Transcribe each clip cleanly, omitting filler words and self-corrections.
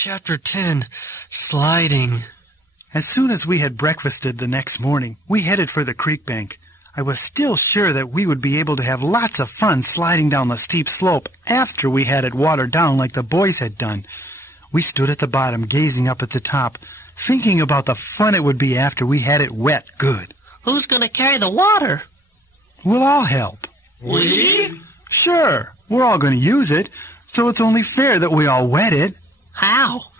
Chapter 10, Sliding. As soon as we had breakfasted the next morning, we headed for the creek bank. I was still sure that we would be able to have lots of fun sliding down the steep slope after we had it watered down like the boys had done. We stood at the bottom, gazing up at the top, thinking about the fun it would be after we had it wet good. Who's going to carry the water? We'll all help. We? Sure. We're all going to use it, so it's only fair that we all wet it. How?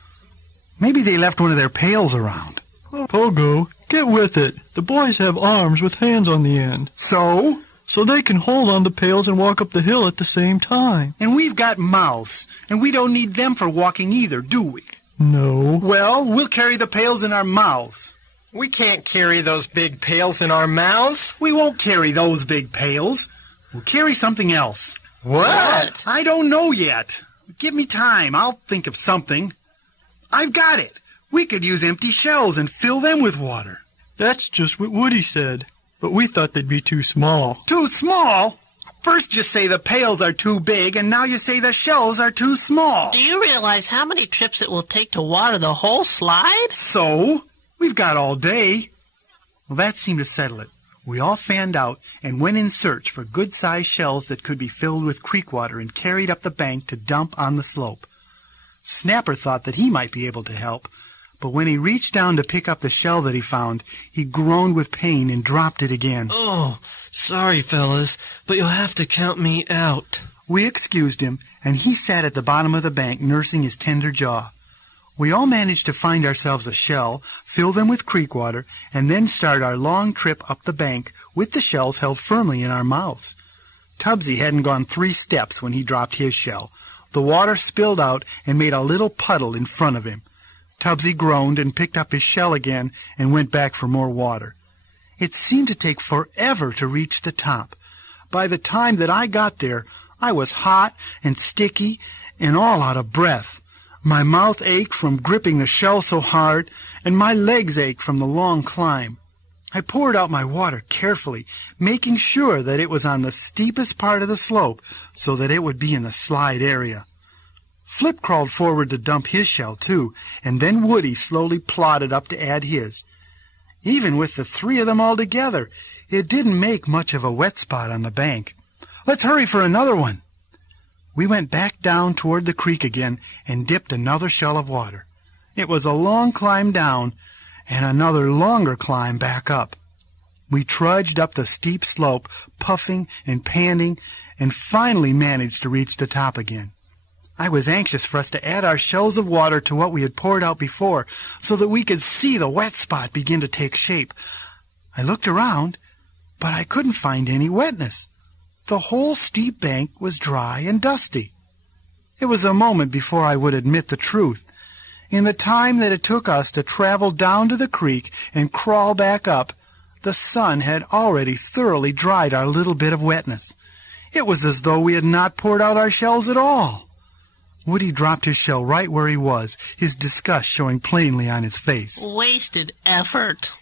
Maybe they left one of their pails around. Pogo, get with it. The boys have arms with hands on the end. So? So they can hold on to pails and walk up the hill at the same time. And we've got mouths, and we don't need them for walking either, do we? No. Well, we'll carry the pails in our mouths. We can't carry those big pails in our mouths. We won't carry those big pails. We'll carry something else. What? I don't know yet. Give me time. I'll think of something. I've got it. We could use empty shells and fill them with water. That's just what Woody said, but we thought they'd be too small. Too small? First you say the pails are too big, and now you say the shells are too small. Do you realize how many trips it will take to water the whole slide? So? We've got all day. Well, that seemed to settle it. We all fanned out and went in search for good-sized shells that could be filled with creek water and carried up the bank to dump on the slope. Snapper thought that he might be able to help, but when he reached down to pick up the shell that he found, he groaned with pain and dropped it again. Oh, sorry, fellas, but you'll have to count me out. We excused him, and he sat at the bottom of the bank nursing his tender jaw. We all managed to find ourselves a shell, fill them with creek water, and then start our long trip up the bank with the shells held firmly in our mouths. Tubbsy hadn't gone 3 steps when he dropped his shell. The water spilled out and made a little puddle in front of him. Tubbsy groaned and picked up his shell again and went back for more water. It seemed to take forever to reach the top. By the time that I got there, I was hot and sticky and all out of breath. My mouth ached from gripping the shell so hard, and my legs ached from the long climb. I poured out my water carefully, making sure that it was on the steepest part of the slope so that it would be in the slide area. Flip crawled forward to dump his shell, too, and then Woody slowly plodded up to add his. Even with the 3 of them all together, it didn't make much of a wet spot on the bank. Let's hurry for another one. We went back down toward the creek again and dipped another shell of water. It was a long climb down and another longer climb back up. We trudged up the steep slope, puffing and panting, and finally managed to reach the top again. I was anxious for us to add our shells of water to what we had poured out before so that we could see the wet spot begin to take shape. I looked around, but I couldn't find any wetness. The whole steep bank was dry and dusty. It was a moment before I would admit the truth. In the time that it took us to travel down to the creek and crawl back up, the sun had already thoroughly dried our little bit of wetness. It was as though we had not poured out our shells at all. Woody dropped his shell right where he was, his disgust showing plainly on his face. Wasted effort.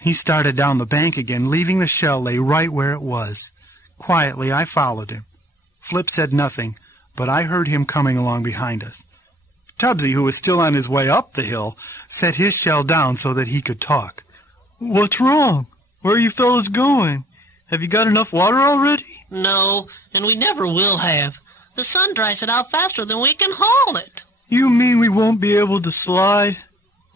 He started down the bank again, leaving the shell lay right where it was. Quietly, I followed him. Flip said nothing, but I heard him coming along behind us. Tubbsy, who was still on his way up the hill, set his shell down so that he could talk. What's wrong? Where are you fellas going? Have you got enough water already? No, and we never will have. The sun dries it out faster than we can haul it. You mean we won't be able to slide?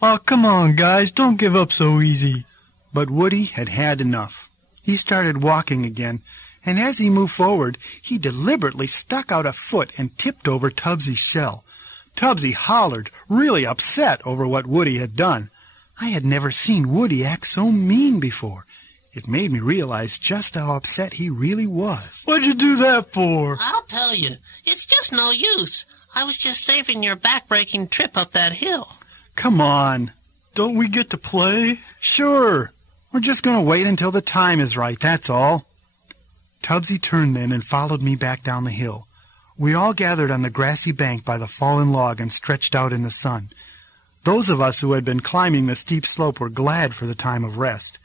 Oh, come on, guys, don't give up so easy. But Woody had had enough. He started walking again, and as he moved forward, he deliberately stuck out a foot and tipped over Tubbsy's shell. Tubbsy hollered, really upset over what Woody had done. I had never seen Woody act so mean before. It made me realize just how upset he really was. What'd you do that for? I'll tell you, it's just no use. I was just saving your back-breaking trip up that hill. Come on. Don't we get to play? Sure. We're just going to wait until the time is right, that's all. Tubbsy turned then and followed me back down the hill. We all gathered on the grassy bank by the fallen log and stretched out in the sun. Those of us who had been climbing the steep slope were glad for the time of rest.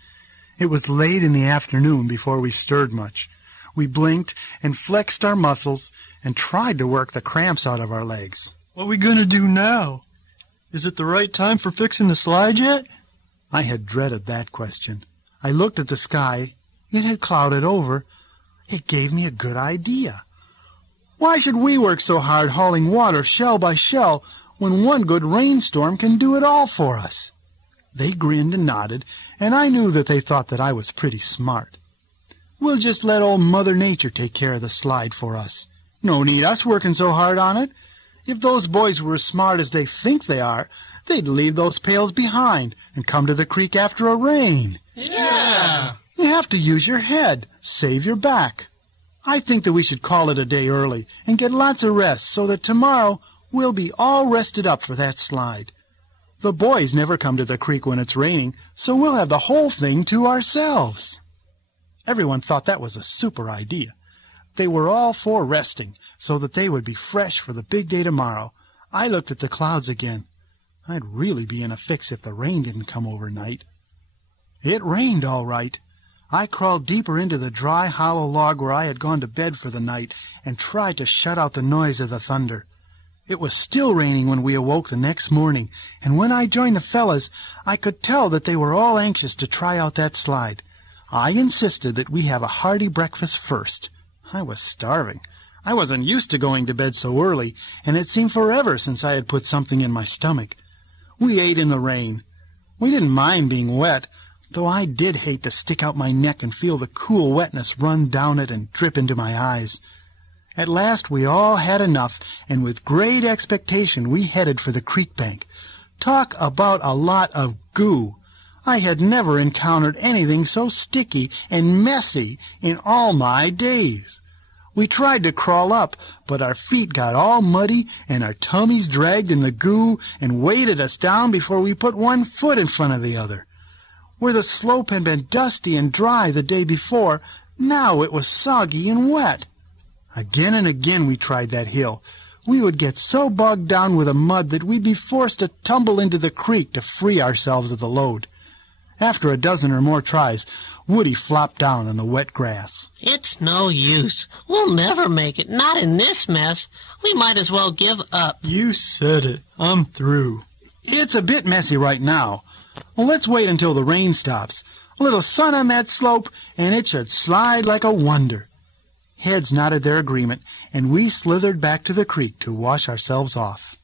It was late in the afternoon before we stirred much. We blinked and flexed our muscles and tried to work the cramps out of our legs. What are we going to do now? Is it the right time for fixing the slide yet? I had dreaded that question. I looked at the sky. It had clouded over. It gave me a good idea. Why should we work so hard hauling water shell by shell when one good rainstorm can do it all for us? They grinned and nodded, and I knew that they thought that I was pretty smart. We'll just let old Mother Nature take care of the slide for us. No need us working so hard on it. If those boys were as smart as they think they are, they'd leave those pails behind and come to the creek after a rain. Yeah! You have to use your head, save your back. I think that we should call it a day early and get lots of rest so that tomorrow we'll be all rested up for that slide. The boys never come to the creek when it's raining, so we'll have the whole thing to ourselves. Everyone thought that was a super idea. They were all for resting so that they would be fresh for the big day tomorrow. I looked at the clouds again. I'd really be in a fix if the rain didn't come overnight. It rained all right. I crawled deeper into the dry, hollow log where I had gone to bed for the night and tried to shut out the noise of the thunder. It was still raining when we awoke the next morning, and when I joined the fellas, I could tell that they were all anxious to try out that slide. I insisted that we have a hearty breakfast first. I was starving. I wasn't used to going to bed so early, and it seemed forever since I had put something in my stomach. We ate in the rain. We didn't mind being wet, though I did hate to stick out my neck and feel the cool wetness run down it and drip into my eyes. At last we all had enough, and with great expectation we headed for the creek bank. Talk about a lot of goo! I had never encountered anything so sticky and messy in all my days. We tried to crawl up, but our feet got all muddy and our tummies dragged in the goo and weighted us down before we put one foot in front of the other. Where the slope had been dusty and dry the day before, now it was soggy and wet. Again and again we tried that hill. We would get so bogged down with the mud that we'd be forced to tumble into the creek to free ourselves of the load. After a dozen or more tries, Woody flopped down on the wet grass. It's no use. We'll never make it, not in this mess. We might as well give up. You said it. I'm through. It's a bit messy right now. Well, let's wait until the rain stops. A little sun on that slope, and it should slide like a wonder. Heads nodded their agreement, and we slithered back to the creek to wash ourselves off.